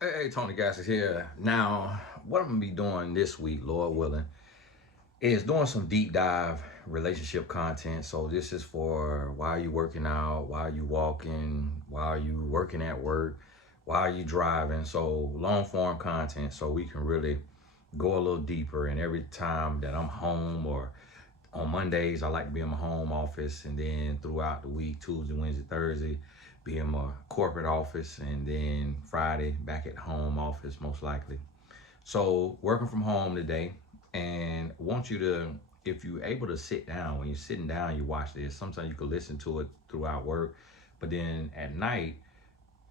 Hey, Tony Gas is here. Now, what I'm gonna be doing this week, Lord willing, is doing some deep dive relationship content. So this is for while you working out, while you walking, while you working at work, while you driving. So long form content, so we can really go a little deeper. And every time that I'm home or on Mondays, I like to be in my home office, and then throughout the week, Tuesday, Wednesday, Thursday, be in my corporate office, and then Friday back at home office, most likely. So working from home today, and want you to, if you're able to sit down, when you're sitting down, you watch this. Sometimes you can listen to it throughout work, but then at night,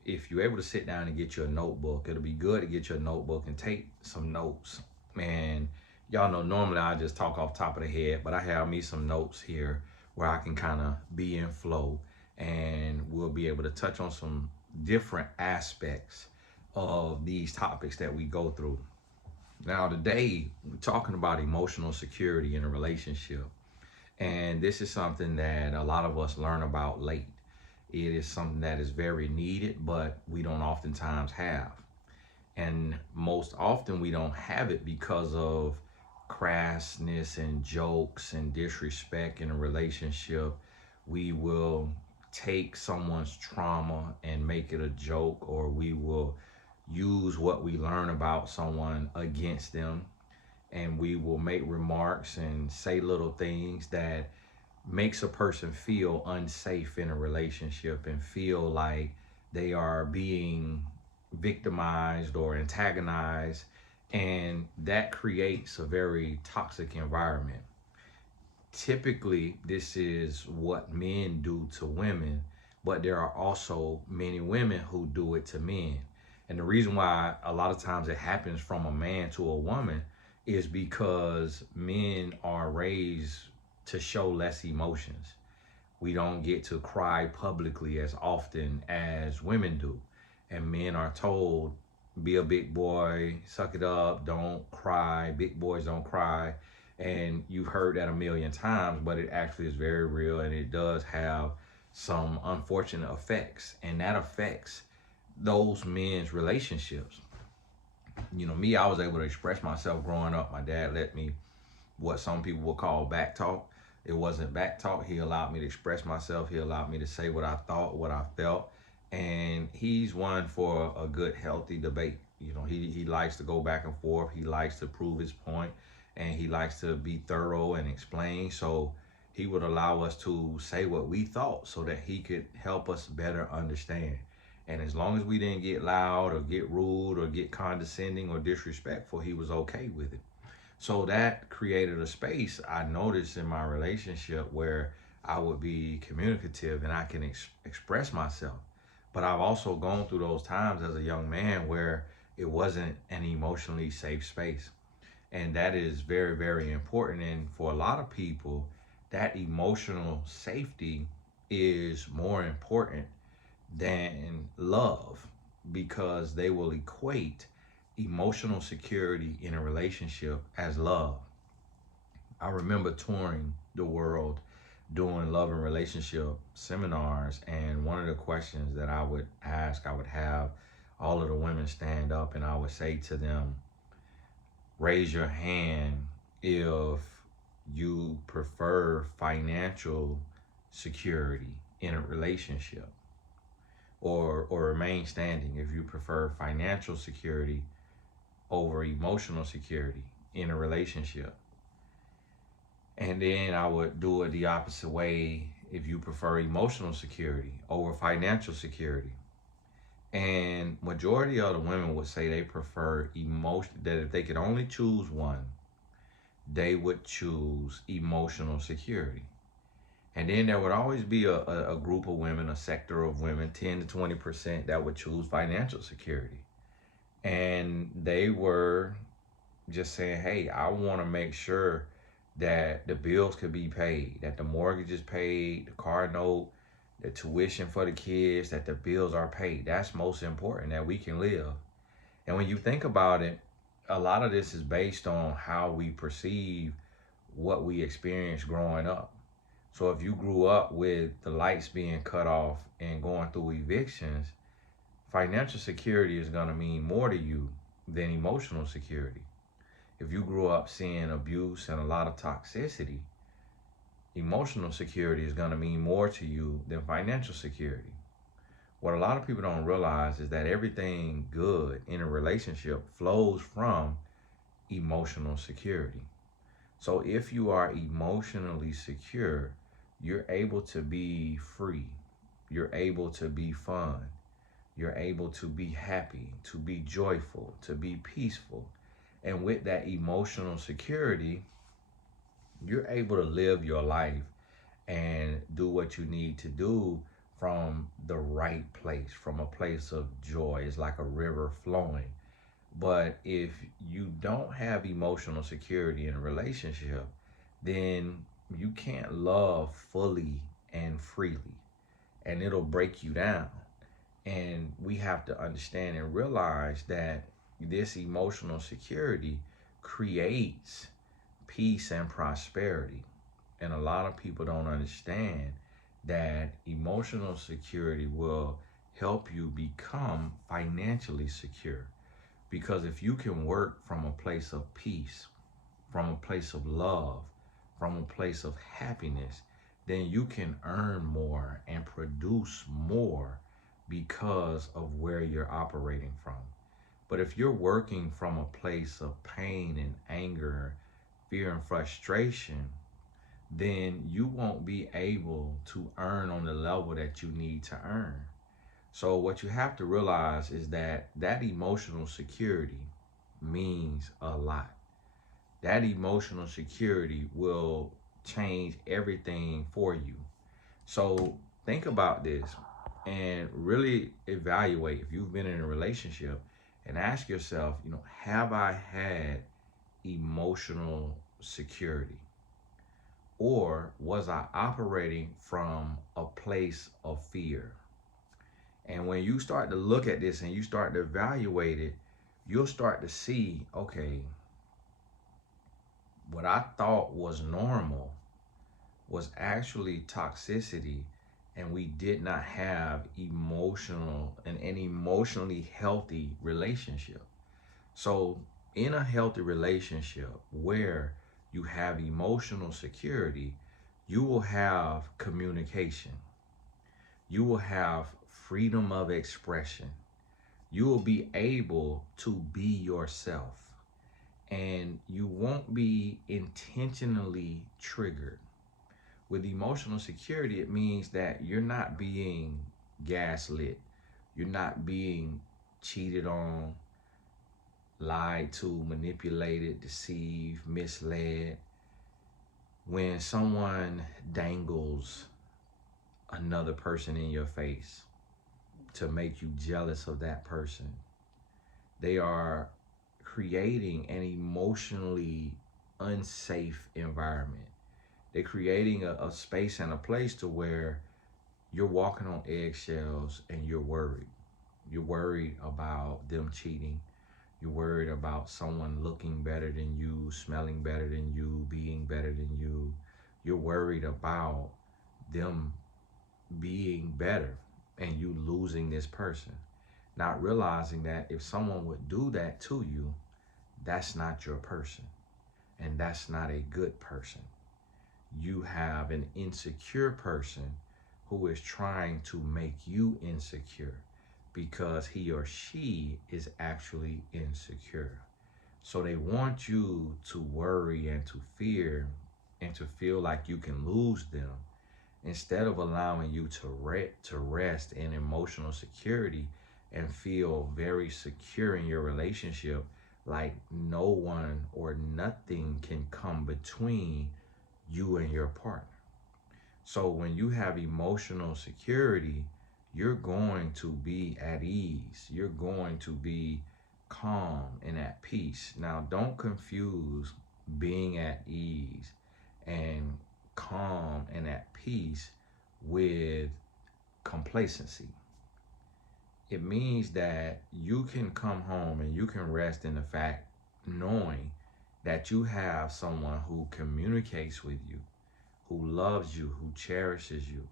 if you're able to sit down and get your notebook, it'll be good to get your notebook and take some notes. Man, y'all know normally I just talk off top of the head, but I have me some notes here where I can kind of be in flow, and we'll be able to touch on some different aspects of these topics that we go through. Now, today we're talking about emotional security in a relationship. And this is something that a lot of us learn about late. It is something that is very needed, but we don't oftentimes have. And most often we don't have it because of crassness and jokes and disrespect in a relationship. We will take someone's trauma and make it a joke, or we will use what we learn about someone against them, and we will make remarks and say little things that makes a person feel unsafe in a relationship and feel like they are being victimized or antagonized, and that creates a very toxic environment. Typically this is what men do to women, but there are also many women who do it to men. And the reason why a lot of times it happens from a man to a woman is because men are raised to show less emotions. We don't get to cry publicly as often as women do. And men are told, be a big boy, suck it up, don't cry, big boys don't cry. And you've heard that a million times, but it actually is very real, and it does have some unfortunate effects. And that affects those men's relationships. Me, I was able to express myself growing up. My dad let me, what some people will call back talk. It wasn't back talk. He allowed me to express myself. He allowed me to say what I thought, what I felt. And he's one for a good, healthy debate. He likes to go back and forth. He likes to prove his point, and he likes to be thorough and explain. So he would allow us to say what we thought so that he could help us better understand. And as long as we didn't get loud or get rude or get condescending or disrespectful, he was okay with it. So that created a space I noticed in my relationship where I would be communicative and I can express myself. But I've also gone through those times as a young man where it wasn't an emotionally safe space. And that is very, very important. And for a lot of people, that emotional safety is more important than love, because they will equate emotional security in a relationship as love. I remember touring the world doing love and relationship seminars, and one of the questions that I would ask, I would have all of the women stand up, and I would say to them, raise your hand if you prefer financial security in a relationship, or remain standing if you prefer financial security over emotional security in a relationship. And then I would do it the opposite way if you prefer emotional security over financial security. And majority of the women would say they prefer emotion, that if they could only choose one, they would choose emotional security. And then there would always be a group of women, a sector of women, 10 to 20%, that would choose financial security. And they were just saying, hey, I want to make sure that the bills could be paid, that the mortgage is paid, the car note, the tuition for the kids, that the bills are paid. That's most important, that we can live. And when you think about it, a lot of this is based on how we perceive what we experienced growing up. So if you grew up with the lights being cut off and going through evictions, Financial security is going to mean more to you than emotional security. If you grew up seeing abuse and a lot of toxicity, emotional security is going to mean more to you than financial security. What a lot of people don't realize is that everything good in a relationship flows from emotional security. So if you are emotionally secure, you're able to be free. You're able to be fun. You're able to be happy, to be joyful, to be peaceful. And with that emotional security, you're able to live your life and do what you need to do from the right place, from a place of joy. It's like a river flowing. But if you don't have emotional security in a relationship, then you can't love fully and freely, and it'll break you down. And we have to understand and realize that this emotional security creates peace and prosperity. And a lot of people don't understand that emotional security will help you become financially secure. Because if you can work from a place of peace, from a place of love, from a place of happiness, then you can earn more and produce more because of where you're operating from. But if you're working from a place of pain and anger, fear and frustration, then you won't be able to earn on the level that you need to earn. So what you have to realize is that that emotional security means a lot. That emotional security will change everything for you. So think about this and really evaluate if you've been in a relationship and ask yourself, have I had emotional security? Or was I operating from a place of fear? And when you start to look at this and you start to evaluate it, you'll start to see, okay, what I thought was normal was actually toxicity, and we did not have an emotionally healthy relationship. So in a healthy relationship where you have emotional security, you will have communication. You will have freedom of expression. You will be able to be yourself, and you won't be intentionally triggered. With emotional security, it means that you're not being gaslit. You're not being cheated on, lied to, manipulated, deceived, misled. When someone dangles another person in your face to make you jealous of that person, they are creating an emotionally unsafe environment. They're creating a space and a place to where you're walking on eggshells and you're worried. You're worried about them cheating. You're worried about someone looking better than you, smelling better than you, being better than you. You're worried about them being better and you losing this person. Not realizing that if someone would do that to you, that's not your person. And that's not a good person. You have an insecure person who is trying to make you insecure because he or she is actually insecure. So they want you to worry and to fear and to feel like you can lose them instead of allowing you to rest in emotional security and feel very secure in your relationship, like no one or nothing can come between you and your partner. So when you have emotional security, you're going to be at ease. You're going to be calm and at peace. Now, don't confuse being at ease and calm and at peace with complacency. It means that you can come home and you can rest in the fact knowing that you have someone who communicates with you, who loves you, who cherishes you,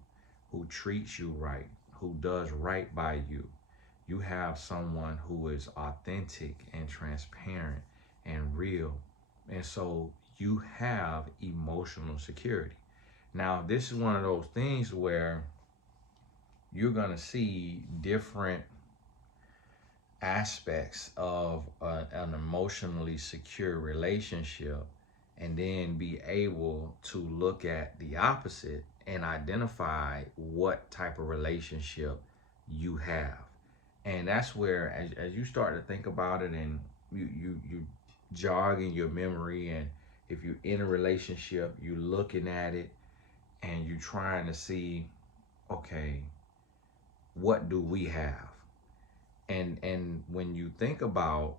who treats you right, who does right by you. You have someone who is authentic and transparent and real. And so you have emotional security. Now, this is one of those things where you're going to see different aspects of an emotionally secure relationship, and then be able to look at the opposite and identify what type of relationship you have. And that's where, as you start to think about it, and you jog in your memory, and if you're in a relationship, you're looking at it and you're trying to see, okay, what do we have? And when you think about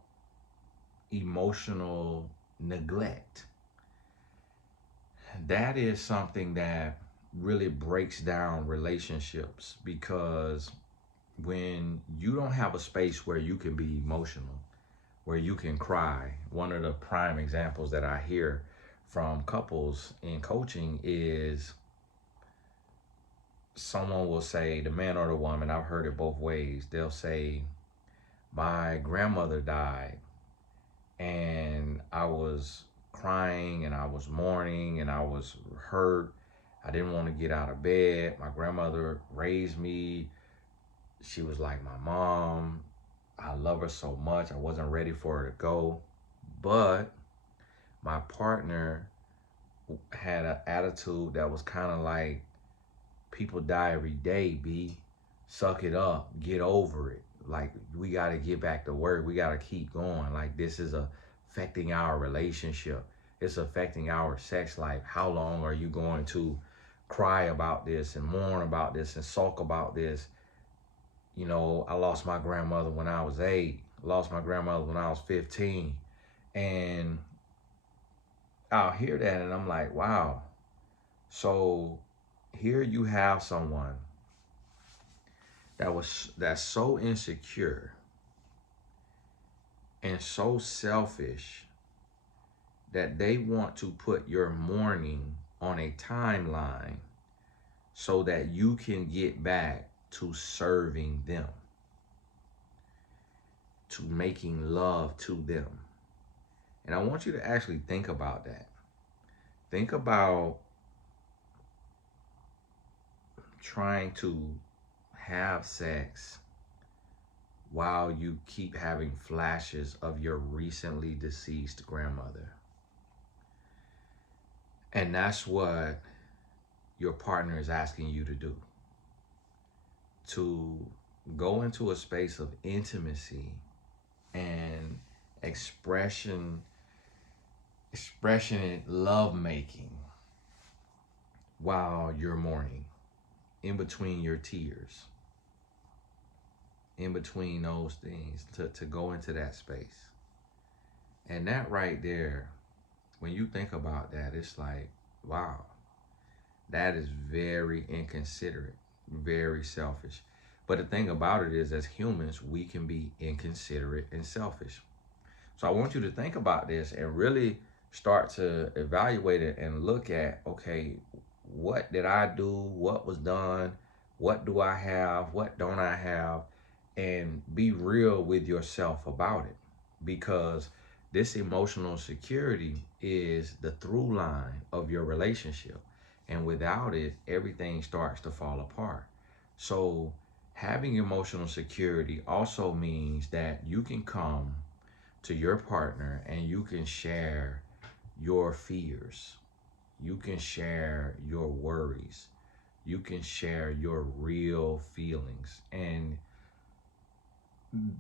emotional neglect, that is something that really breaks down relationships, because when you don't have a space where you can be emotional, where you can cry. One of the prime examples that I hear from couples in coaching is someone will say, the man or the woman, I've heard it both ways, they'll say, my grandmother died and I was crying and I was mourning and I was hurt. I didn't want to get out of bed. My grandmother raised me. She was like my mom. I love her so much. I wasn't ready for her to go. But my partner had an attitude that was kind of like, people die every day, B. Suck it up. Get over it. Like, we got to get back to work. We got to keep going. Like, this is affecting our relationship. It's affecting our sex life. How long are you going to cry about this and mourn about this and sulk about this? You know, I lost my grandmother when I was 8. Lost my grandmother when I was 15. And I'll hear that and I'm like, wow. So here you have someone that's so insecure and so selfish that they want to put your mourning on a timeline so that you can get back to serving them, to making love to them. And I want you to actually think about that. Think about trying to have sex while you keep having flashes of your recently deceased grandmother. And that's what your partner is asking you to do. To go into a space of intimacy and expression, love making while you're mourning, in between your tears, in between those things, to go into that space. And that right there, when you think about that, it's like, wow, that is very inconsiderate, very selfish. But the thing about it is, as humans, we can be inconsiderate and selfish. So I want you to think about this and really start to evaluate it and look at, okay, what did I do? What was done? What do I have? What don't I have? And be real with yourself about it, because this emotional security is the through line of your relationship. And without it, everything starts to fall apart. So having emotional security also means that you can come to your partner and you can share your fears. You can share your worries. You can share your real feelings. And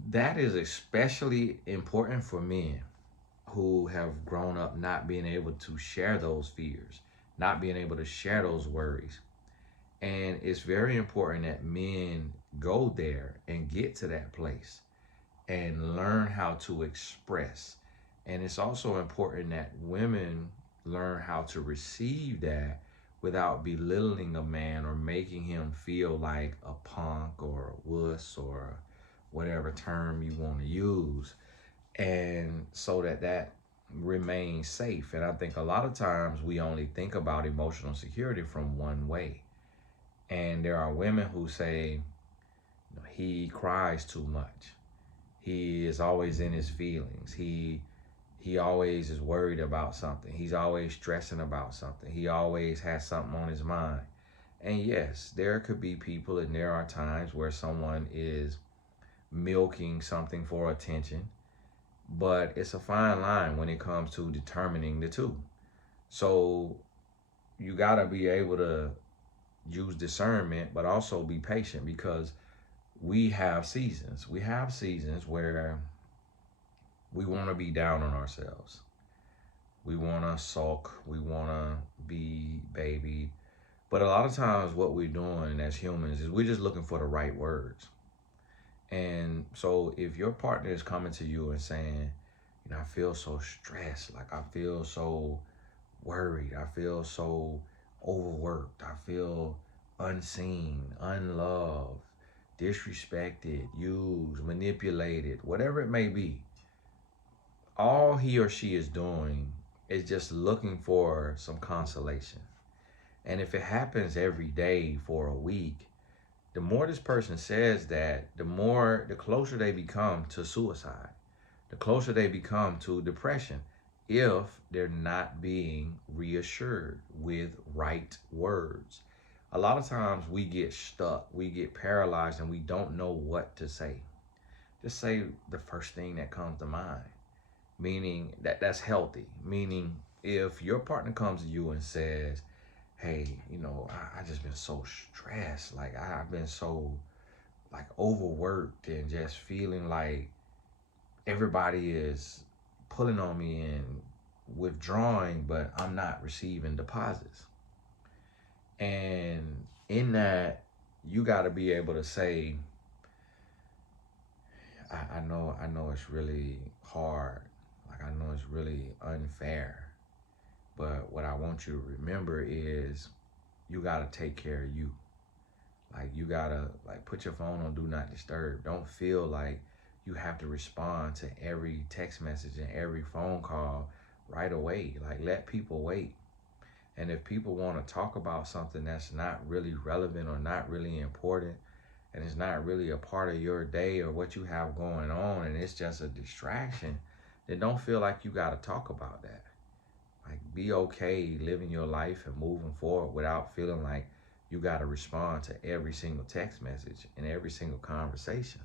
that is especially important for men who have grown up not being able to share those fears, not being able to share those worries. And it's very important that men go there and get to that place and learn how to express. And it's also important that women learn how to receive that without belittling a man or making him feel like a punk or a wuss or whatever term you want to use. And so that remains safe. And I think a lot of times we only think about emotional security from one way. And there are women who say, He cries too much. He is always in his feelings. He always is worried about something. He's always stressing about something. He always has something on his mind. And yes, there could be people and there are times where someone is milking something for attention, but it's a fine line when it comes to determining the two. So you got to be able to use discernment, but also be patient because we have seasons. We have seasons where we want to be down on ourselves. We want to sulk. We want to be baby. But a lot of times, what we're doing as humans is we're just looking for the right words. And so, if your partner is coming to you and saying, I feel so stressed, like I feel so worried, I feel so overworked, I feel unseen, unloved, disrespected, used, manipulated, whatever it may be, all he or she is doing is just looking for some consolation. And if it happens every day for a week, the more this person says that, the closer they become to suicide, the closer they become to depression, if they're not being reassured with right words. A lot of times we get stuck, we get paralyzed, and we don't know what to say. Just say the first thing that comes to mind, meaning that's healthy. Meaning, if your partner comes to you and says, hey, I just been so stressed. Like I've been so like overworked and just feeling like everybody is pulling on me and withdrawing, but I'm not receiving deposits. And in that, you got to be able to say, I know it's really hard. Like I know it's really unfair. But what I want you to remember is you got to take care of you. Like you got to put your phone on do not disturb. Don't feel like you have to respond to every text message and every phone call right away. Like let people wait. And if people want to talk about something that's not really relevant or not really important, and it's not really a part of your day or what you have going on, and it's just a distraction, then don't feel like you got to talk about that. Like be okay living your life and moving forward without feeling like you got to respond to every single text message and every single conversation.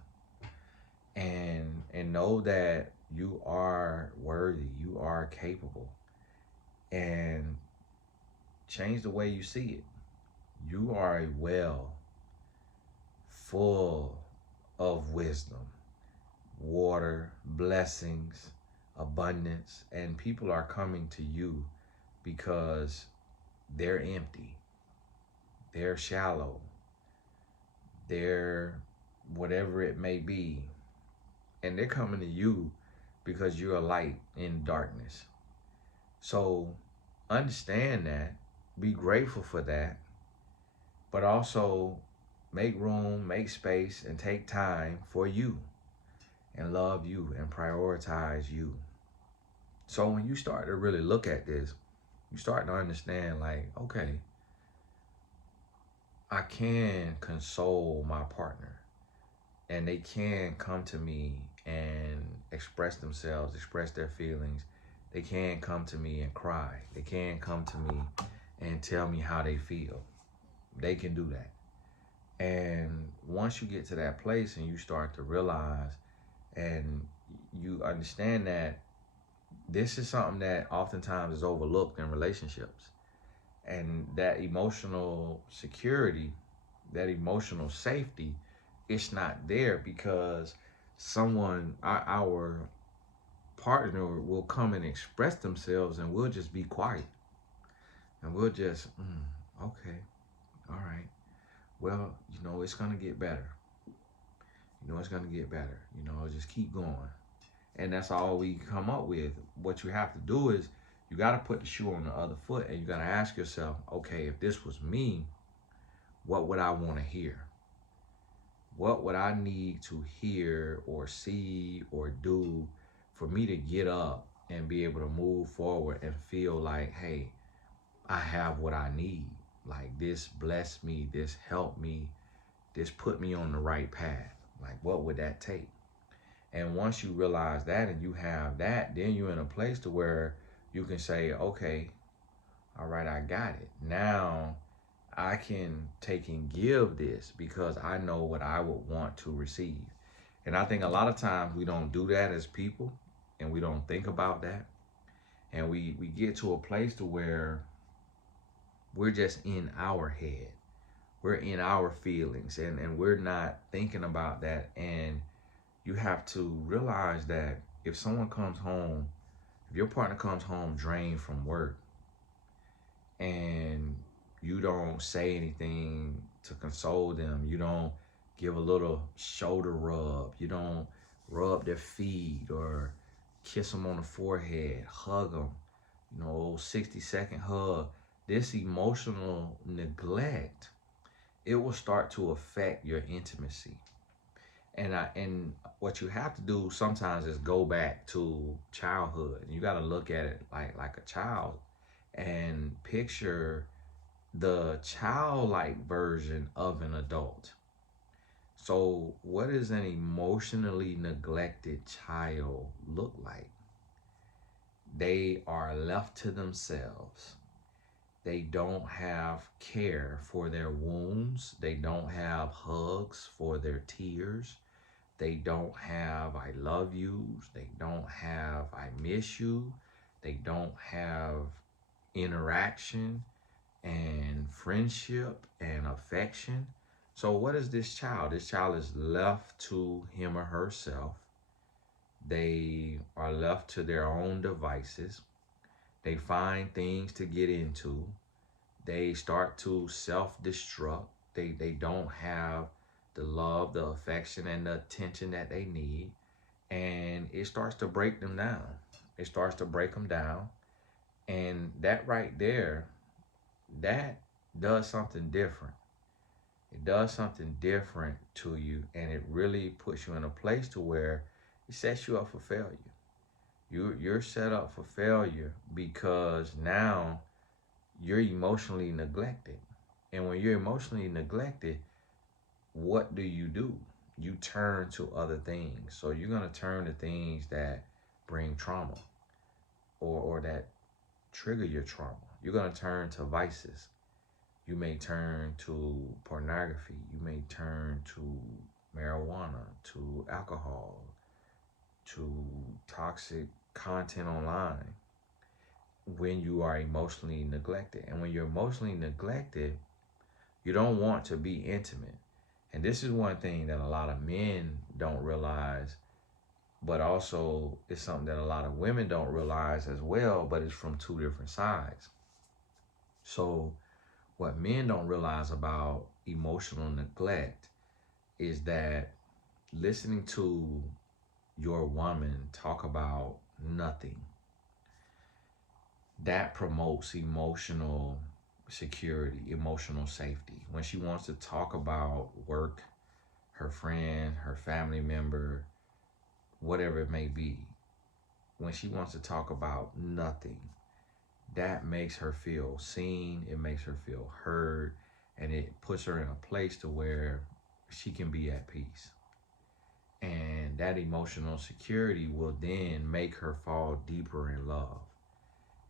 And know that you are worthy, you are capable, and change the way you see it. You are a well full of wisdom, water, blessings, abundance, and people are coming to you because they're empty, they're shallow, they're whatever it may be, and they're coming to you because you're a light in darkness. So understand that, be grateful for that, but also make room, make space, and take time for you and love you and prioritize you. So when you start to really look at this, you start to understand like, okay, I can console my partner and they can come to me and express themselves, express their feelings. They can come to me and cry. They can come to me and tell me how they feel. They can do that. And once you get to that place and you start to realize and you understand that this is something that oftentimes is overlooked in relationships, and that emotional security, that emotional safety, it's not there because our partner will come and express themselves and we'll just be quiet. And we'll just, okay, all right. Well, it's going to get better. It's going to get better. Just keep going. And that's all we come up with. What you have to do is you got to put the shoe on the other foot and you got to ask yourself, okay, if this was me, what would I want to hear? What would I need to hear or see or do for me to get up and be able to move forward and feel like, hey, I have what I need. Like this blessed me, this helped me, this put me on the right path? Like, what would that take? And once you realize that and you have that, then you're in a place to where you can say, okay, all right, I got it. Now I can take and give this because I know what I would want to receive. And I think a lot of times we don't do that as people, and we don't think about that. And we get to a place to where we're just in our head. We're in our feelings, and we're not thinking about that. And you have to realize that if someone comes home, if your partner comes home drained from work, and you don't say anything to console them, you don't give a little shoulder rub, you don't rub their feet or kiss them on the forehead, hug them, 60-second hug, this emotional neglect, it will start to affect your intimacy. And what you have to do sometimes is go back to childhood. You got to look at it like a child and picture the childlike version of an adult. So what does an emotionally neglected child look like? They are left to themselves. They don't have care for their wounds. They don't have hugs for their tears. They don't have I love yous. They don't have I miss you. They don't have interaction and friendship and affection. So what is this child? This child is left to him or herself. They are left to their own devices. They find things to get into. They start to self-destruct. They don't have the love, the affection, and the attention that they need. And it starts to break them down. It starts to break them down. And that right there, that does something different. It does something different to you, and it really puts you in a place to where it sets you up for failure. You're set up for failure because now you're emotionally neglected. And when you're emotionally neglected, what do? You turn to other things. So you're going to turn to things that bring trauma or that trigger your trauma. You're going to turn to vices. You may turn to pornography. You may turn to marijuana, to alcohol, to toxic content online when you are emotionally neglected. And when you're emotionally neglected, you don't want to be intimate. And this is one thing that a lot of men don't realize, but also it's something that a lot of women don't realize as well, but it's from two different sides. So what men don't realize about emotional neglect is that listening to your woman talk about nothing, that promotes emotional security, emotional safety. When she wants to talk about work, her friend, her family member, whatever it may be, when she wants to talk about nothing, that makes her feel seen, it makes her feel heard, and it puts her in a place to where she can be at peace. And that emotional security will then make her fall deeper in love.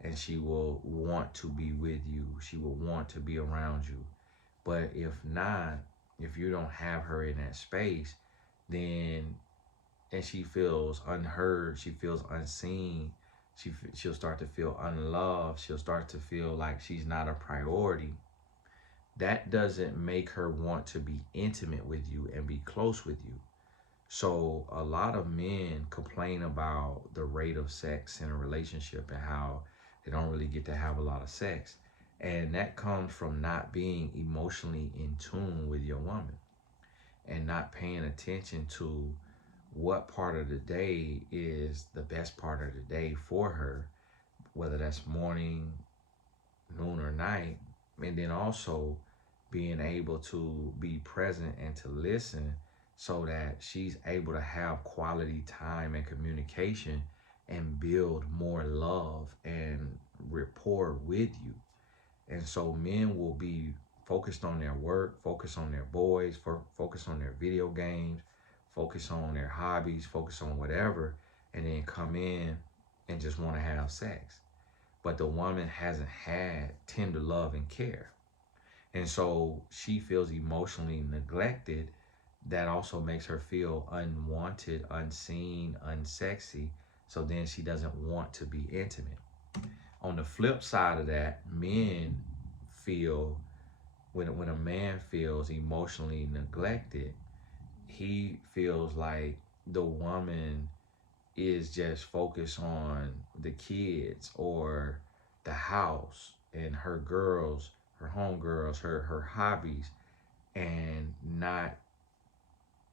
And she will want to be with you. She will want to be around you. But if not, if you don't have her in that space, then, and she feels unheard, she feels unseen, she'll start to feel unloved, she'll start to feel like she's not a priority. That doesn't make her want to be intimate with you and be close with you. So a lot of men complain about the rate of sex in a relationship and how they don't really get to have a lot of sex. And that comes from not being emotionally in tune with your woman and not paying attention to what part of the day is the best part of the day for her, whether that's morning, noon, or night. And then also being able to be present and to listen so that she's able to have quality time and communication and build more love and rapport with you. And so men will be focused on their work, focused on their boys, focused on their video games, focus on their hobbies, focus on whatever, and then come in and just want to have sex. But the woman hasn't had tender love and care. And so she feels emotionally neglected. That also makes her feel unwanted, unseen, unsexy. So then she doesn't want to be intimate. On the flip side of that, men feel when a man feels emotionally neglected, he feels like the woman is just focused on the kids or the house and her girls, her homegirls, her hobbies, and not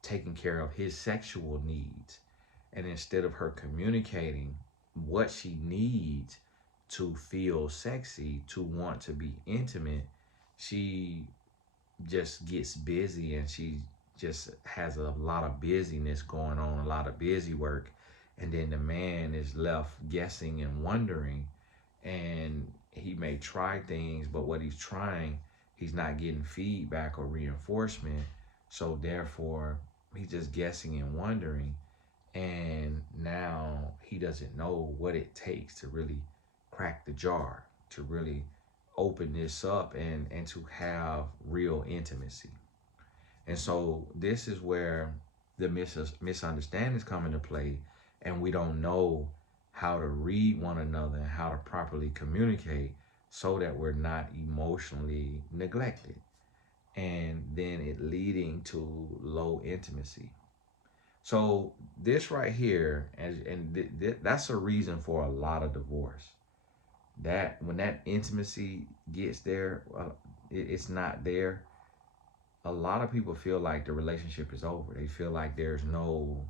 taking care of his sexual needs. And instead of her communicating what she needs to feel sexy, to want to be intimate, she just gets busy and she just has a lot of busyness going on, a lot of busy work. And then the man is left guessing and wondering. And he may try things, but what he's trying, he's not getting feedback or reinforcement. So therefore, he's just guessing and wondering. And now he doesn't know what it takes to really crack the jar, to really open this up and to have real intimacy. And so this is where the misunderstandings come into play, and we don't know how to read one another and how to properly communicate so that we're not emotionally neglected, and then it leading to low intimacy. So this right here, that's a reason for a lot of divorce. That when that intimacy gets there, it's not there. A lot of people feel like the relationship is over. They feel like there's no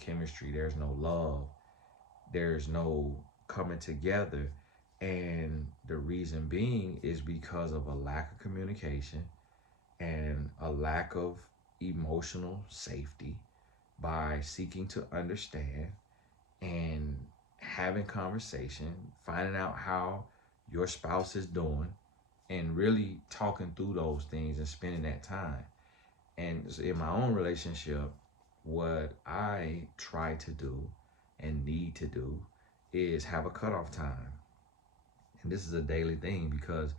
chemistry, there's no love, there's no coming together. And the reason being is because of a lack of communication and a lack of emotional safety by seeking to understand and having conversation, finding out how your spouse is doing, and really talking through those things and spending that time. And in my own relationship, what I try to do and need to do is have a cutoff time. And this is a daily thing because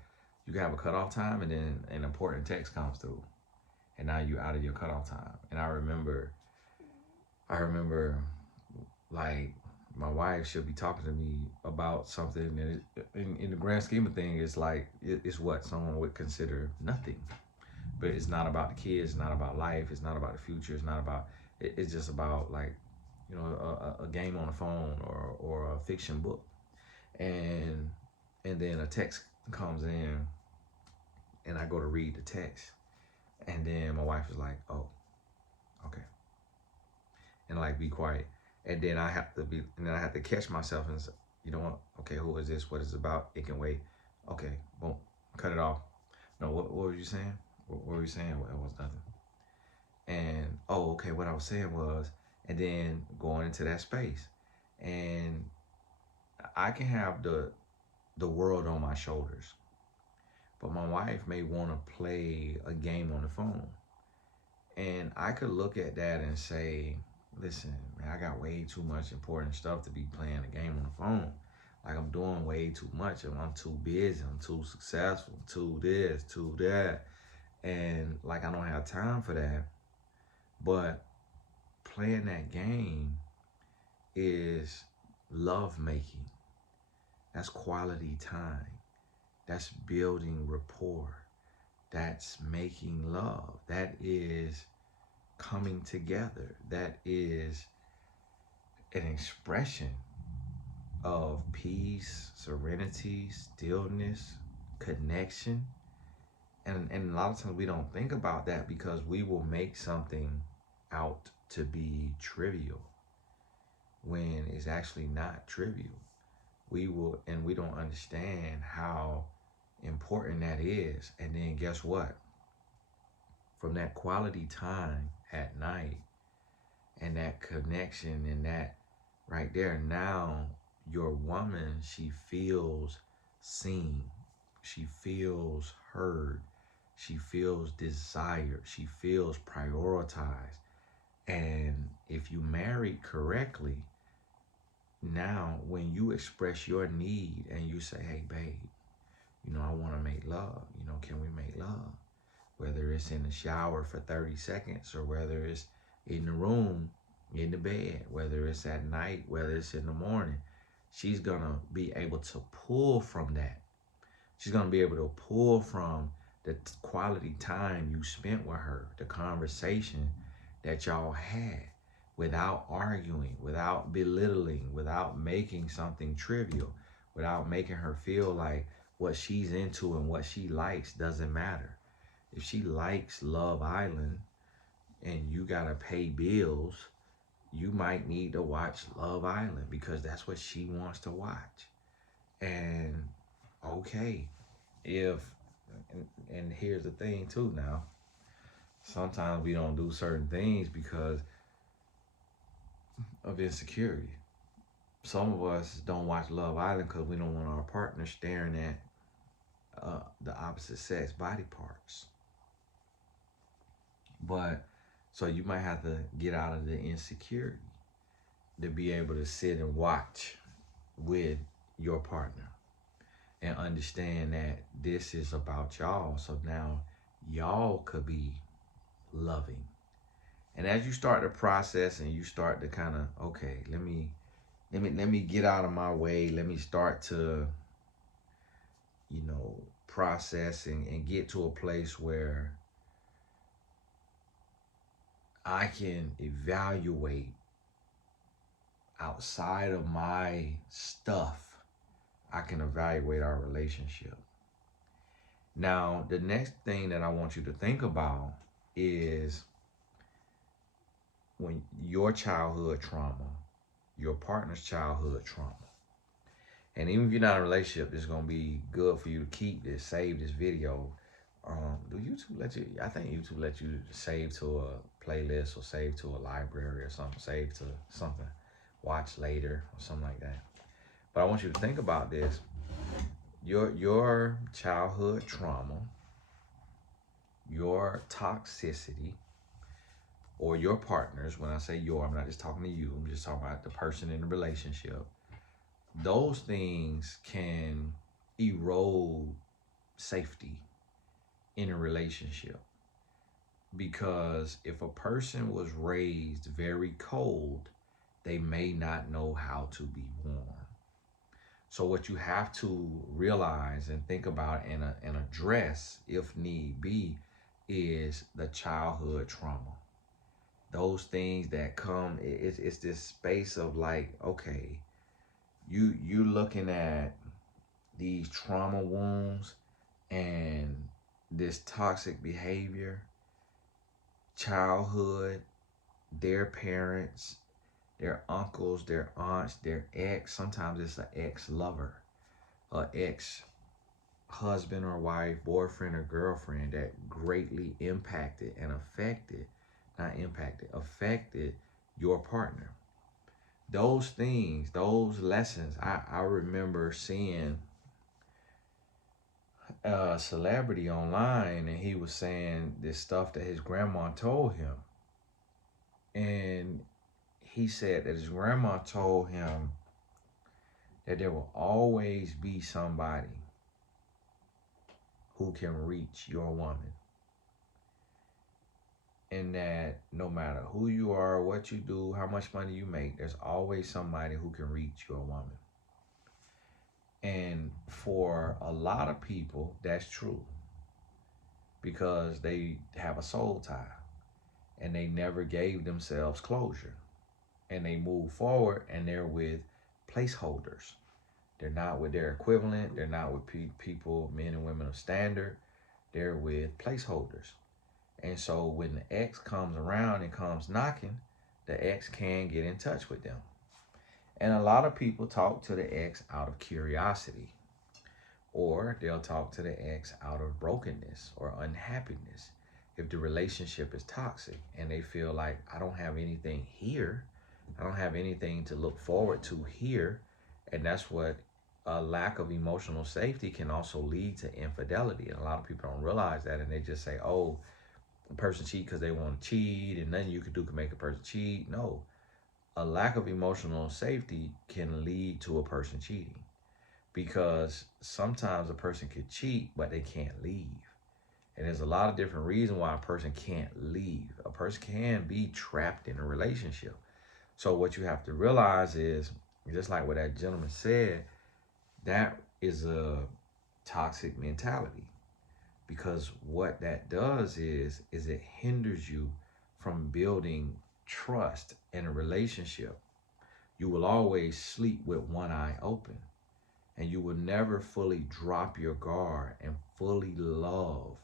you can have a cutoff time and then an important text comes through. And now you're out of your cutoff time. And I remember like my wife should be talking to me about something, and in the grand scheme of things, it's like it's what someone would consider nothing. But it's not about the kids, it's not about life, it's not about the future, it's not about. It's just about like, a game on the phone or a fiction book, and then a text comes in, and I go to read the text, and then my wife is like, "Oh, okay," and like be quiet. And then I have to catch myself and say, you know what? Okay, who is this? What is it about? It can wait. Okay, boom, cut it off. No, what were you saying? What were you saying? Well, it was nothing. And oh, okay, what I was saying was, and then going into that space, and I can have the world on my shoulders, but my wife may want to play a game on the phone, and I could look at that and say, listen, man, I got way too much important stuff to be playing a game on the phone. Like I'm doing way too much and I'm too busy, I'm too successful, too this, too that. And like I don't have time for that. But playing that game is love making. That's quality time. That's building rapport. That's making love. That is coming together. That is an expression of peace, serenity, stillness, connection. And a lot of times we don't think about that because we will make something out to be trivial when it's actually not trivial. We don't understand how important that is. And then guess what? From that quality time at night and that connection and that right there, now your woman, she feels seen, she feels heard, She feels desired. She feels prioritized. And if you married correctly, now when you express your need and you say, hey, babe, I want to make love. Can we make love? Whether it's in the shower for 30 seconds or whether it's in the room, in the bed, whether it's at night, whether it's in the morning, she's going to be able to pull from that. She's going to be able to pull from the quality time you spent with her, the conversation that y'all had without arguing, without belittling, without making something trivial, without making her feel like what she's into and what she likes doesn't matter. If she likes Love Island and you got to pay bills, you might need to watch Love Island because that's what she wants to watch. And okay, and here's the thing too now, sometimes we don't do certain things because of insecurity. Some of us don't watch Love Island because we don't want our partner staring at the opposite sex body parts. But so you might have to get out of the insecurity to be able to sit and watch with your partner and understand that this is about y'all. So now y'all could be loving. And as you start the process and you start to kind of, okay, let me get out of my way. Let me start to, process and get to a place where I can evaluate outside of my stuff. I can evaluate our relationship. Now, the next thing that I want you to think about is when your childhood trauma, your partner's childhood trauma. And even if you're not in a relationship, it's going to be good for you to keep this, save this video. Do YouTube let you, I think YouTube let you save to a playlist or save to a library or something, save to something, watch later or something like that. But I want you to think about this. Your childhood trauma, your toxicity, or your partners, when I say your, I'm not just talking to you, I'm just talking about the person in the relationship. Those things can erode safety in a relationship. Because if a person was raised very cold, they may not know how to be warm. So what you have to realize and think about and address, if need be, is the childhood trauma. Those things that come, it's this space of like, okay, you looking at these trauma wounds and this toxic behavior, childhood, their parents, their uncles, their aunts, their ex, sometimes it's an ex-lover, an ex-husband or wife, boyfriend or girlfriend that greatly impacted and affected your partner. Those things, those lessons, I remember seeing a celebrity online and he was saying this stuff that his grandma told him. And he said that his grandma told him that there will always be somebody who can reach your woman. And that no matter who you are, what you do, how much money you make, there's always somebody who can reach your woman. And for a lot of people, that's true. Because they have a soul tie. And they never gave themselves closure. And they move forward and they're with placeholders. They're not with their equivalent. They're not with people, men and women of standard. They're with placeholders. And so when the ex comes around and comes knocking, the ex can get in touch with them. And a lot of people talk to the ex out of curiosity. Or they'll talk to the ex out of brokenness or unhappiness. If the relationship is toxic and they feel like, I don't have anything here. I don't have anything to look forward to here. And that's what a lack of emotional safety can also lead to infidelity. And a lot of people don't realize that, and they just say, oh, a person cheat because they want to cheat and nothing you can do can make a person cheat. No, a lack of emotional safety can lead to a person cheating, because sometimes a person could cheat but they can't leave. And there's a lot of different reasons why a person can't leave. A person can be trapped in a relationship. So what you have to realize is, just like what that gentleman said, that is a toxic mentality. Because what that does is it hinders you from building trust in a relationship. You will always sleep with one eye open, and you will never fully drop your guard and fully love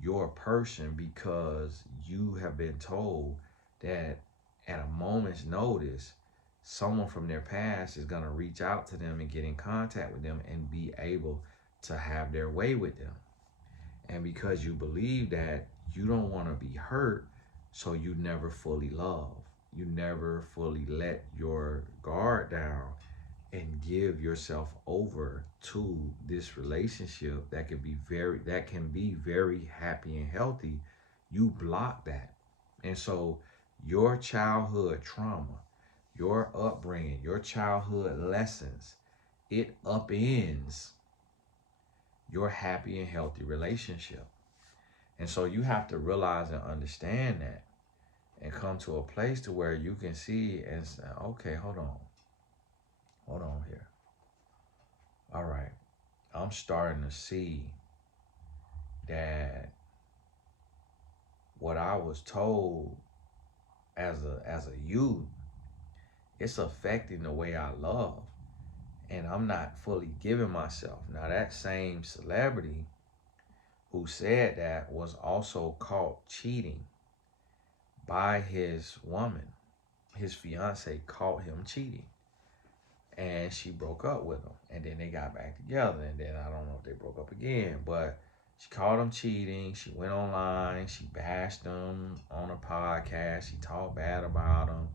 your person, because you have been told that at a moment's notice, someone from their past is going to reach out to them and get in contact with them and be able to have their way with them. And because you believe that, you don't want to be hurt, so you never fully love. You never fully let your guard down and give yourself over to this relationship that can be very happy and healthy. You block that. And so your childhood trauma, your upbringing, your childhood lessons, it upends your happy and healthy relationship. And so you have to realize and understand that, and come to a place to where you can see and say, okay, hold on here. All right, I'm starting to see that what I was told as a youth, it's affecting the way I love, and I'm not fully giving myself. Now that same celebrity who said that was also caught cheating by his woman. His fiance caught him cheating, and she broke up with him, and then they got back together, and then I don't know if they broke up again, but she caught him cheating. She went online, she bashed him on a podcast, she talked bad about him,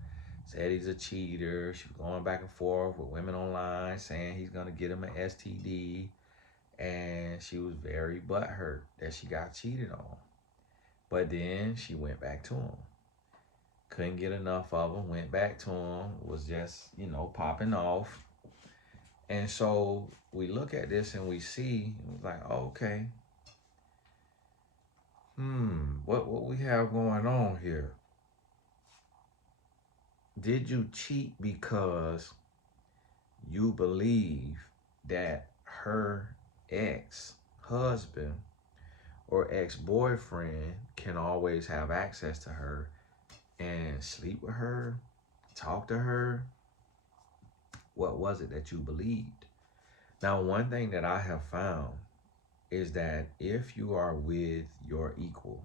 said he's a cheater. She was going back and forth with women online saying he's gonna get him an STD, and she was very butthurt that she got cheated on. But then she went back to him, couldn't get enough of him, went back to him, was just, popping off. And so we look at this and we see, like, oh, okay, what we have going on here? Did you cheat because you believe that her ex-husband or ex-boyfriend can always have access to her and sleep with her, talk to her? What was it that you believed? Now, one thing that I have found is that if you are with your equal,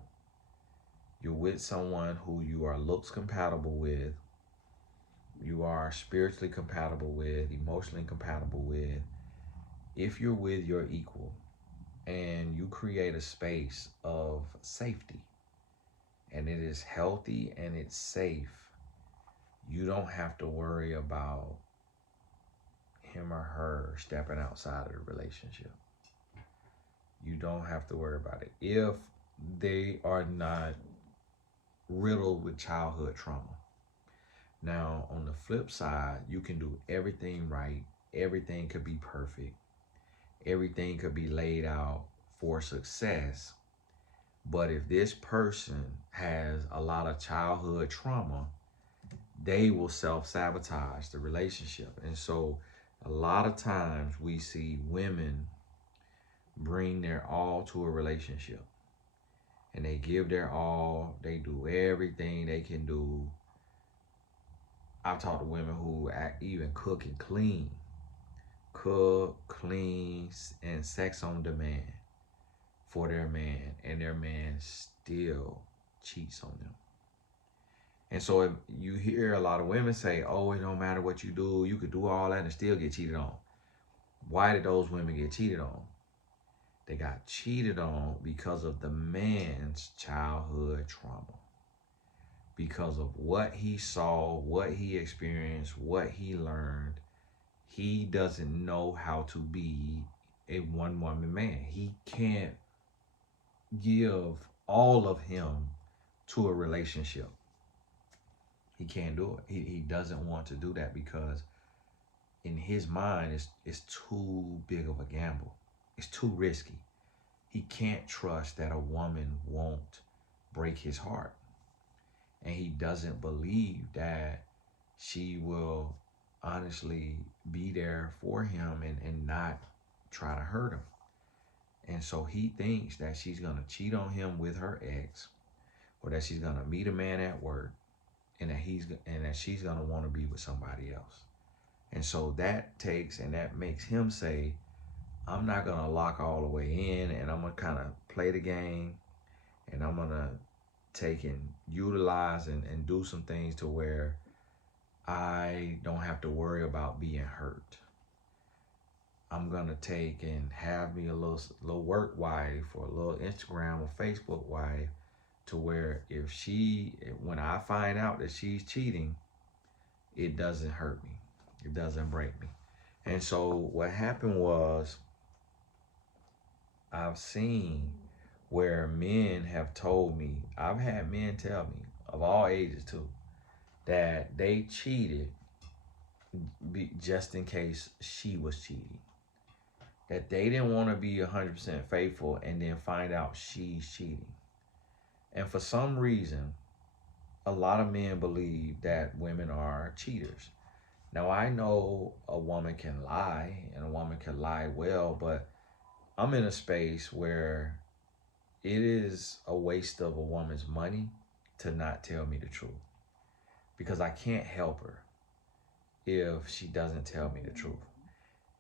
you're with someone who you are looks compatible with, you are spiritually compatible with, emotionally compatible with, if you're with your equal and you create a space of safety and it is healthy and it's safe, you don't have to worry about him or her stepping outside of the relationship. You don't have to worry about it if they are not riddled with childhood trauma. Now, on the flip side, you can do everything right. Everything could be perfect. Everything could be laid out for success. But if this person has a lot of childhood trauma, they will self-sabotage the relationship. And so a lot of times we see women bring their all to a relationship, and they give their all. They do everything they can do. I've talked to women who even cook and clean. Cook, clean, and sex on demand for their man, and their man still cheats on them. And so if you hear a lot of women say, oh, it don't matter what you do, you could do all that and still get cheated on. Why did those women get cheated on? They got cheated on because of the man's childhood trauma. Because of what he saw, what he experienced, what he learned. he doesn't know how to be a one-woman man. He can't give all of him to a relationship. He can't do it. He doesn't want to do that because in his mind it's too big of a gamble. It's too risky. He can't trust that a woman won't break his heart. And he doesn't believe that she will honestly be there for him and not try to hurt him. And so he thinks that she's gonna cheat on him with her ex, or that she's gonna meet a man at work, and that she's gonna want to be with somebody else. And so that makes him say, I'm not gonna lock all the way in, and I'm gonna kind of play the game, and I'm gonna take and utilize and do some things to where I don't have to worry about being hurt. I'm gonna take and have me a little work wife or a little Instagram or Facebook wife, to where when I find out that she's cheating, it doesn't hurt me. It doesn't break me. And so what happened was, I've seen where men have told me, I've had men tell me, of all ages too, that they cheated just in case she was cheating. That they didn't want to be 100% faithful and then find out she's cheating. And for some reason, a lot of men believe that women are cheaters. Now, I know a woman can lie, and a woman can lie well, but I'm in a space where it is a waste of a woman's money to not tell me the truth, because I can't help her if she doesn't tell me the truth.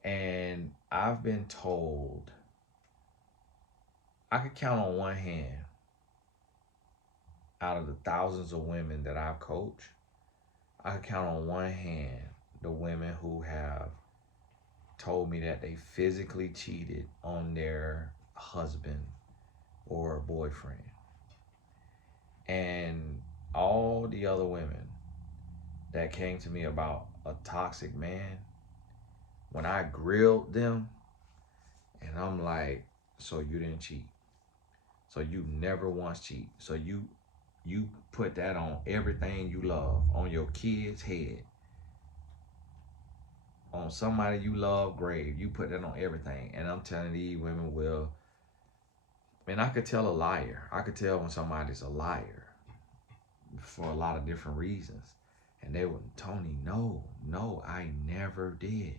And I've been told, I could count on one hand, out of the thousands of women that I've coached, I could count on one hand the women who have told me that they physically cheated on their husband or boyfriend. And all the other women that came to me about a toxic man, when I grilled them, and I'm like, so you didn't cheat. So you never once cheat. So you put that on everything you love, on your kid's head, on somebody you love grave. You put that on everything. And I'm telling these women, well, and I could tell a liar. I could tell when somebody's a liar for a lot of different reasons. And they would, Tony, no, I never did.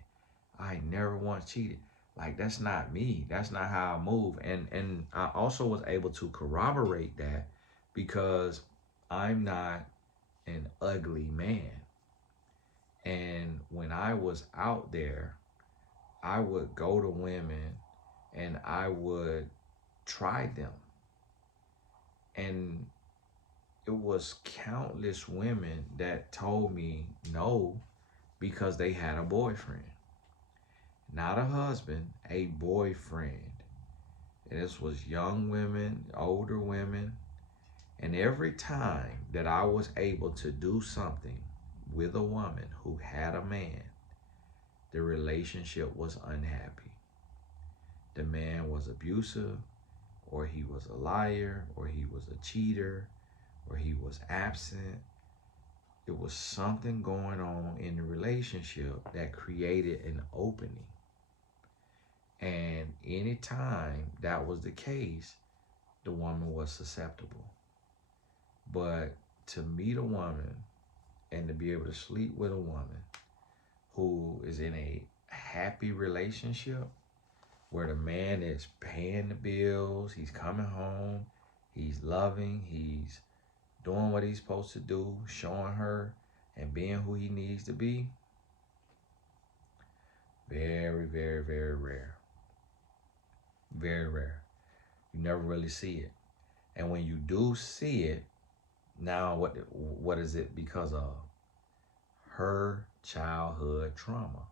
I never once cheated. Like, that's not me. That's not how I move. And I also was able to corroborate that because I'm not an ugly man. And when I was out there, I would go to women and I would try them. And it was countless women that told me no because they had a boyfriend. Not a husband, a boyfriend. And this was young women, older women. And every time that I was able to do something with a woman who had a man, the relationship was unhappy. The man was abusive, or he was a liar, or he was a cheater, or he was absent. It was something going on in the relationship that created an opening. And anytime that was the case, the woman was susceptible. But to meet a woman and to be able to sleep with a woman who is in a happy relationship where the man is paying the bills, he's coming home, he's loving, he's doing what he's supposed to do, showing her and being who he needs to be, very, very, very rare. Very rare. You never really see it. And when you do see it, now what is it because of? Her childhood trauma.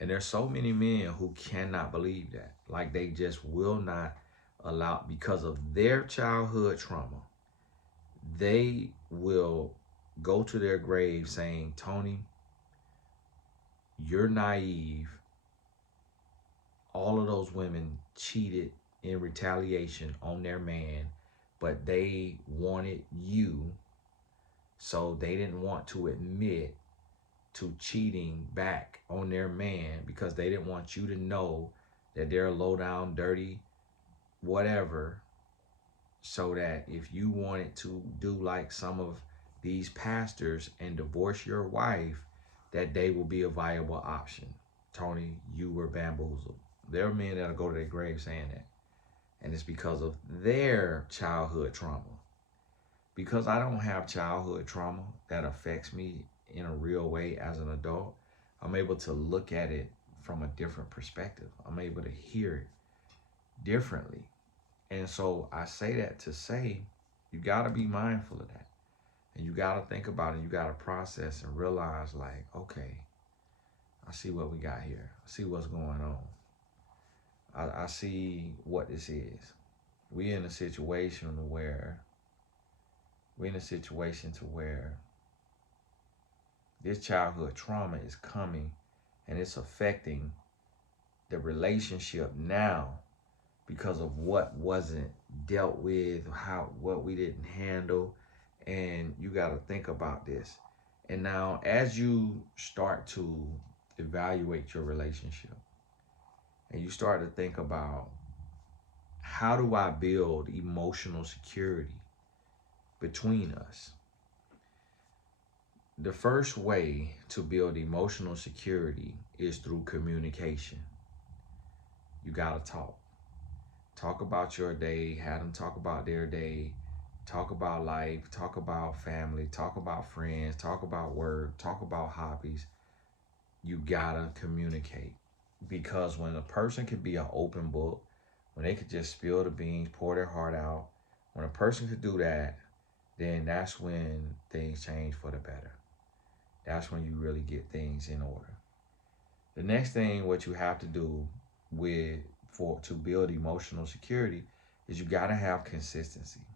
And there's so many men who cannot believe that. Like, they just will not allow, because of their childhood trauma, they will go to their grave saying, Tony, you're naive. All of those women cheated in retaliation on their man, but they wanted you, so they didn't want to admit to cheating back on their man because they didn't want you to know that they're low down, dirty, whatever, so that if you wanted to do like some of these pastors and divorce your wife, that they will be a viable option. Tony, you were bamboozled. There are men that'll go to their grave saying that. And it's because of their childhood trauma. Because I don't have childhood trauma that affects me in a real way as an adult, I'm able to look at it from a different perspective. I'm able to hear it differently. And so I say that to say, you got to be mindful of that. And you got to think about it. You got to process and realize, like, okay, I see what we got here. I see what's going on. I see what this is. We're in a situation to where this childhood trauma is coming and it's affecting the relationship now because of what wasn't dealt with, what we didn't handle. And you got to think about this. And now as you start to evaluate your relationship and you start to think about, how do I build emotional security between us? The first way to build emotional security is through communication. You gotta talk. Talk about your day, have them talk about their day, talk about life, talk about family, talk about friends, talk about work, talk about hobbies. You gotta communicate. Because when a person can be an open book, when they could just spill the beans, pour their heart out, when a person could do that, then that's when things change for the better. That's when you really get things in order. The next thing, what you have to do to build emotional security is you gotta have consistency.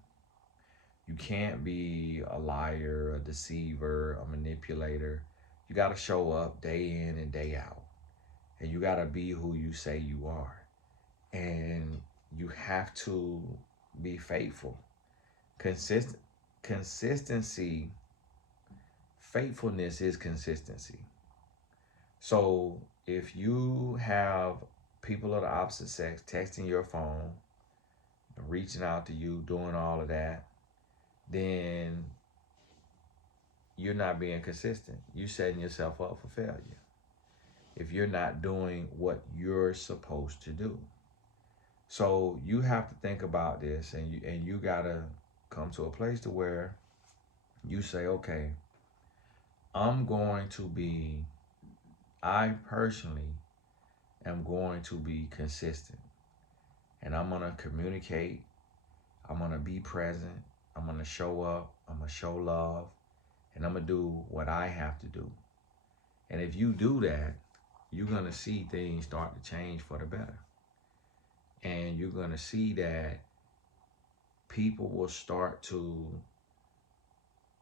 You can't be a liar, a deceiver, a manipulator. You gotta show up day in and day out. And you gotta be who you say you are. And you have to be faithful. Consistency, faithfulness is consistency. So if you have people of the opposite sex texting your phone, reaching out to you, doing all of that, then you're not being consistent. You're setting yourself up for failure if you're not doing what you're supposed to do. So you have to think about this, and you gotta come to a place to where you say, okay, I personally am going to be consistent, and I'm gonna communicate. I'm gonna be present. I'm gonna show up. I'm gonna show love, and I'm gonna do what I have to do. And if you do that, you're gonna see things start to change for the better. And you're gonna see that people will start to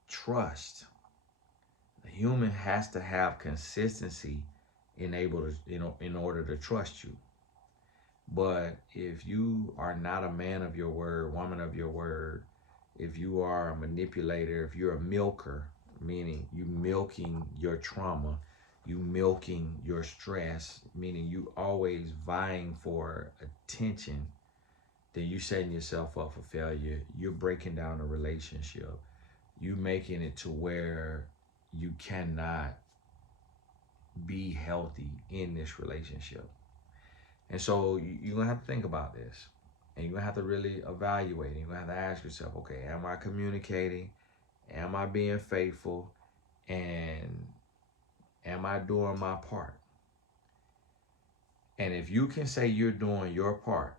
trust. The human has to have consistency in order to trust you. But if you are not a man of your word, woman of your word, if you are a manipulator, if you're a milker, meaning you milking your trauma, you milking your stress, meaning you always vying for attention, then you're setting yourself up for failure. You're breaking down a relationship. You're making it to where you cannot be healthy in this relationship. And so you're going to have to think about this. And you're going to have to really evaluate. You're going to have to ask yourself, okay, am I communicating? Am I being faithful? And am I doing my part? And if you can say you're doing your part,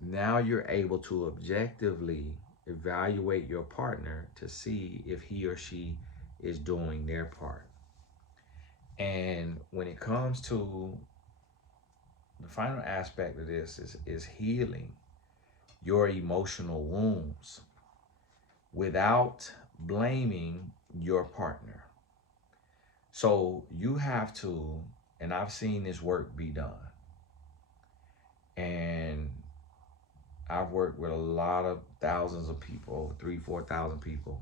now you're able to objectively evaluate your partner to see if he or she is doing their part. And when it comes to the final aspect of this is healing your emotional wounds without blaming your partner. So you have to, And I've seen this work be done. And I've worked with a lot of thousands of people, over 4,000 people.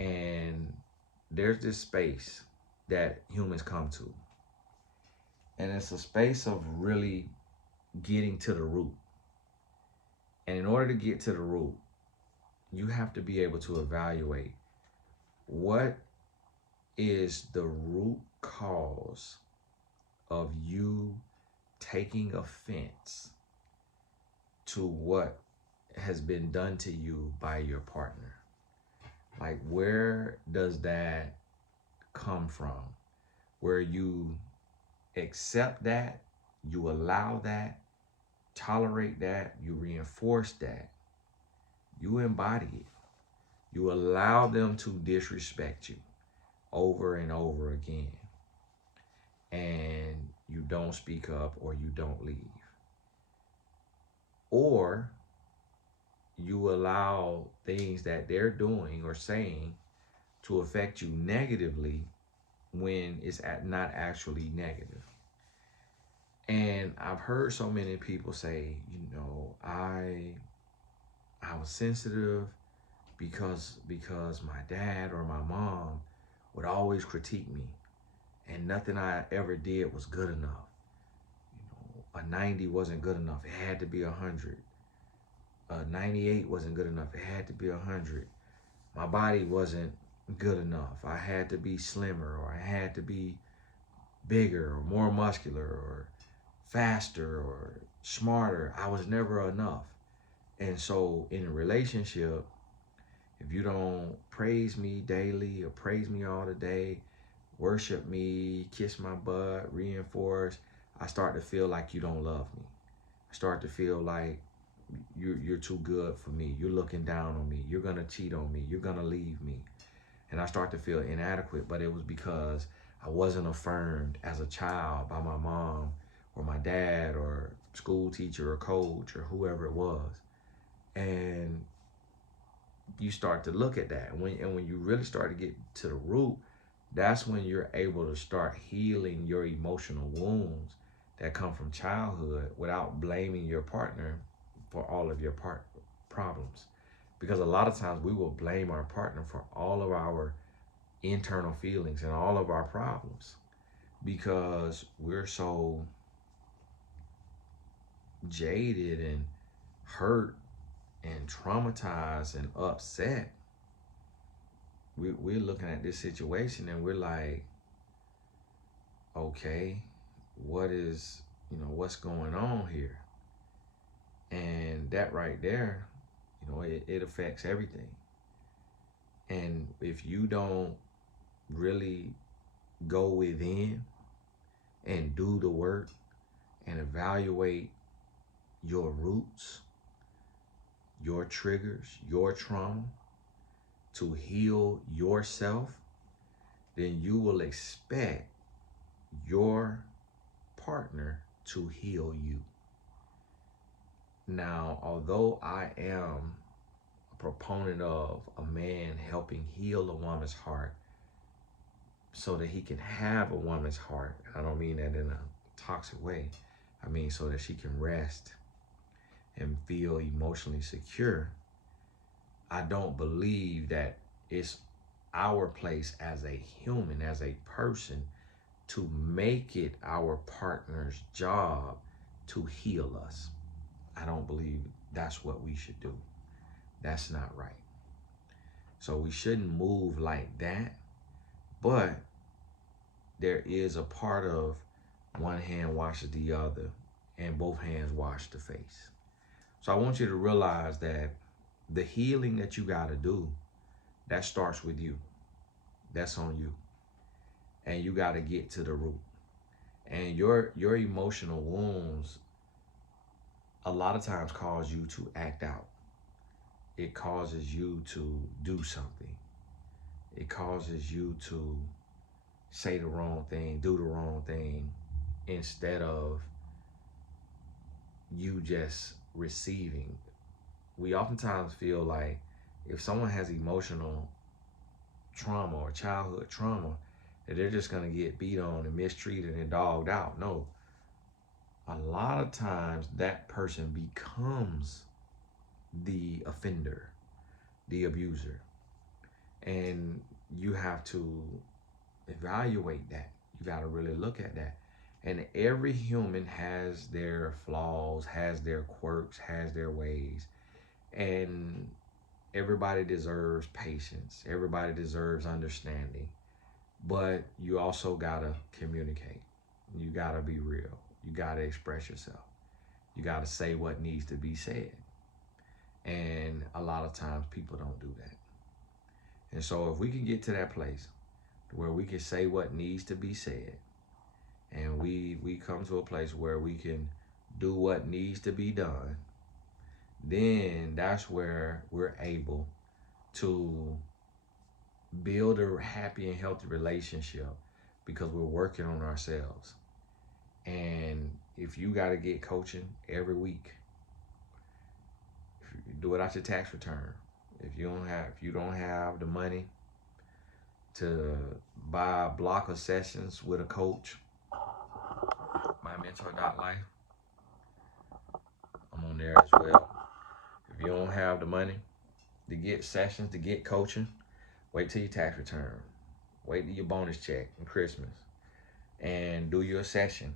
And there's this space that humans come to. And it's a space of really getting to the root. And in order to get to the root, you have to be able to evaluate what is the root cause of you taking offense to what has been done to you by your partner. Like, where does that come from? Where you accept that, you allow that, tolerate that, you reinforce that, you embody it. You allow them to disrespect you over and over again. And you don't speak up or you don't leave. Or you allow things that they're doing or saying to affect you negatively when it's not actually negative. And I've heard so many people say, I was sensitive because my dad or my mom would always critique me, and nothing I ever did was good enough. A 90 wasn't good enough. It had to be 100. A 98 wasn't good enough. It had to be 100. My body wasn't good enough. I had to be slimmer, or I had to be bigger or more muscular or faster or smarter. I was never enough. And so in a relationship, if you don't praise me daily or praise me all the day, worship me, kiss my butt, reinforce, I start to feel like you don't love me. I start to feel like you're too good for me. You're looking down on me. You're going to cheat on me. You're going to leave me. And I start to feel inadequate, but it was because I wasn't affirmed as a child by my mom or my dad or school teacher or coach or whoever it was. And you start to look at that. And when you really start to get to the root, that's when you're able to start healing your emotional wounds that come from childhood without blaming your partner for all of your problems. Because a lot of times we will blame our partner for all of our internal feelings and all of our problems because we're so jaded and hurt and traumatized and upset. We're looking at this situation and we're like, okay, what's going on here? And that right there, it affects everything. And if you don't really go within and do the work and evaluate your roots, your triggers, your trauma, to heal yourself, then you will expect your partner to heal you. Now, although I am a proponent of a man helping heal a woman's heart so that he can have a woman's heart, I don't mean that in a toxic way. I mean so that she can rest and feel emotionally secure. I don't believe that it's our place as a human, as a person, to make it our partner's job to heal us. I don't believe that's what we should do. That's not right. So we shouldn't move like that. But there is a part of one hand washes the other and both hands wash the face. So I want you to realize that the healing that you got to do, that starts with you. That's on you. And you got to get to the root. And your emotional wounds a lot of times cause you to act out. It causes you to do something. It causes you to say the wrong thing, do the wrong thing, instead of you just receiving. We oftentimes feel like if someone has emotional trauma or childhood trauma, that they're just going to get beat on and mistreated and dogged out. No, a lot of times that person becomes the offender, the abuser. And you have to evaluate that. You got to really look at that. And every human has their flaws, has their quirks, has their ways. And everybody deserves patience. Everybody deserves understanding. But you also got to communicate. You got to be real. You got to express yourself. You got to say what needs to be said. And a lot of times people don't do that. And so if we can get to that place where we can say what needs to be said, and we come to a place where we can do what needs to be done, then that's where we're able to build a happy and healthy relationship, because we're working on ourselves. And if you got to get coaching every week, do it out your tax return. If you don't have the money to buy a block of sessions with a coach, mymentor.life, I'm on there as well. If you don't have the money to get sessions, to get coaching, wait till your tax return. Wait till your bonus check and Christmas, and do your session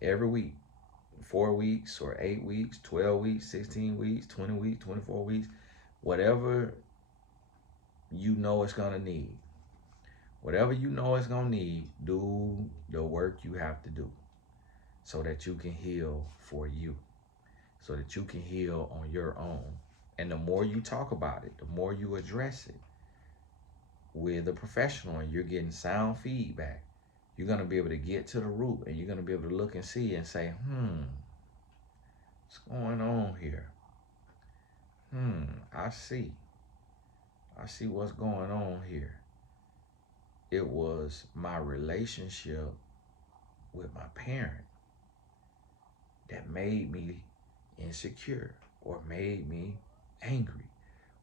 every week. 4 weeks or 8 weeks, 12 weeks, 16 weeks, 20 weeks, 24 weeks, whatever you know it's gonna need. Whatever you know it's gonna need, do the work you have to do so that you can heal for you, so that you can heal on your own. And the more you talk about it, the more you address it with a professional and you're getting sound feedback, you're gonna be able to get to the root, and you're gonna be able to look and see and say, what's going on here? I see what's going on here. It was my relationship with my parent that made me insecure, or made me angry,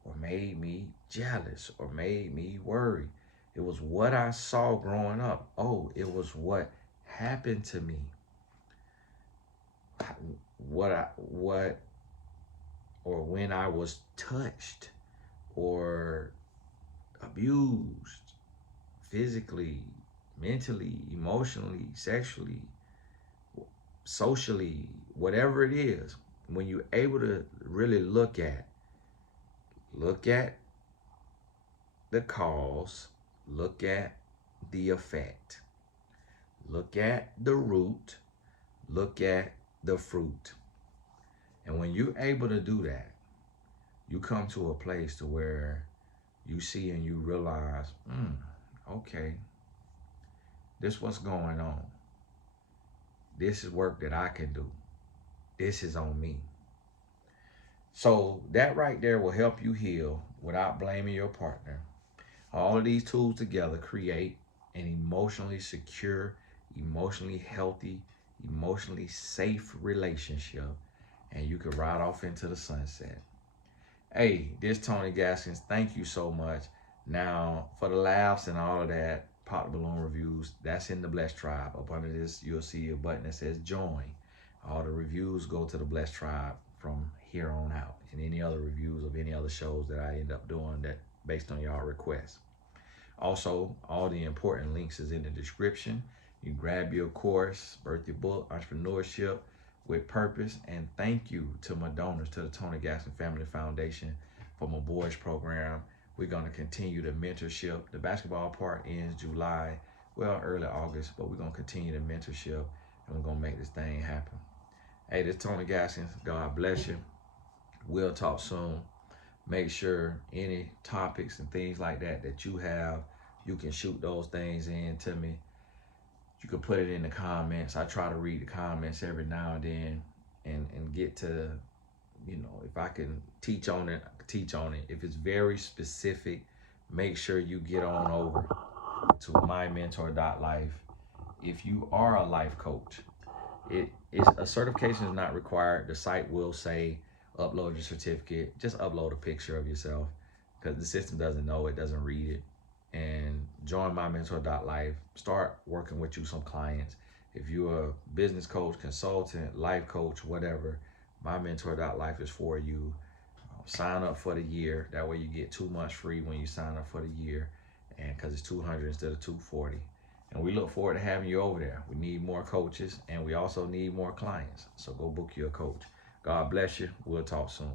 or made me jealous, or made me worry. It was what I saw growing up. Oh, it was what happened to me. Or when I was touched or abused physically, mentally, emotionally, sexually, socially, whatever it is, when you're able to really look at the cause, look at the effect, look at the root, look at the fruit. And when you're able to do that, you come to a place to where you see and you realize, okay, this is what's going on. This is work that I can do. This is on me. So that right there will help you heal without blaming your partner. All of these tools together create an emotionally secure, emotionally healthy, emotionally safe relationship, and you can ride off into the sunset. Hey, this Tony Gaskins, thank you so much. Now, for the laughs and all of that, Pop the Balloon reviews, that's in the Blessed Tribe. Up under this, you'll see a button that says join. All the reviews go to the Blessed Tribe from here on out, and any other reviews of any other shows that I end up doing that based on y'all requests. Also, all the important links is in the description. You can grab your course, birth your book, Entrepreneurship with Purpose. And thank you to my donors, to the Tony Gaskins Family Foundation for my boys program. We're going to continue the mentorship. The basketball part ends July, well, early August, but we're going to continue the mentorship, and we're going to make this thing happen. Hey, this is Tony Gaskins. God bless you. We'll talk soon. Make sure any topics and things like that you have, you can shoot those things in to me. You can put it in the comments. I try to read the comments every now and then and get to, if I can teach on it, I can teach on it. If it's very specific, make sure you get on over to mymentor.life. If you are a life coach, a certification is not required. The site will say, upload your certificate. Just upload a picture of yourself, because the system doesn't know it, doesn't read it. and join mymentor.life. Start working with you some clients. If you're a business coach, consultant, life coach, whatever, mymentor.life is for you. Sign up for the year. That way you get 2 months free when you sign up for the year, and because it's 200 instead of 240. And we look forward to having you over there. We need more coaches, and we also need more clients. So go book your coach. God bless you. We'll talk soon.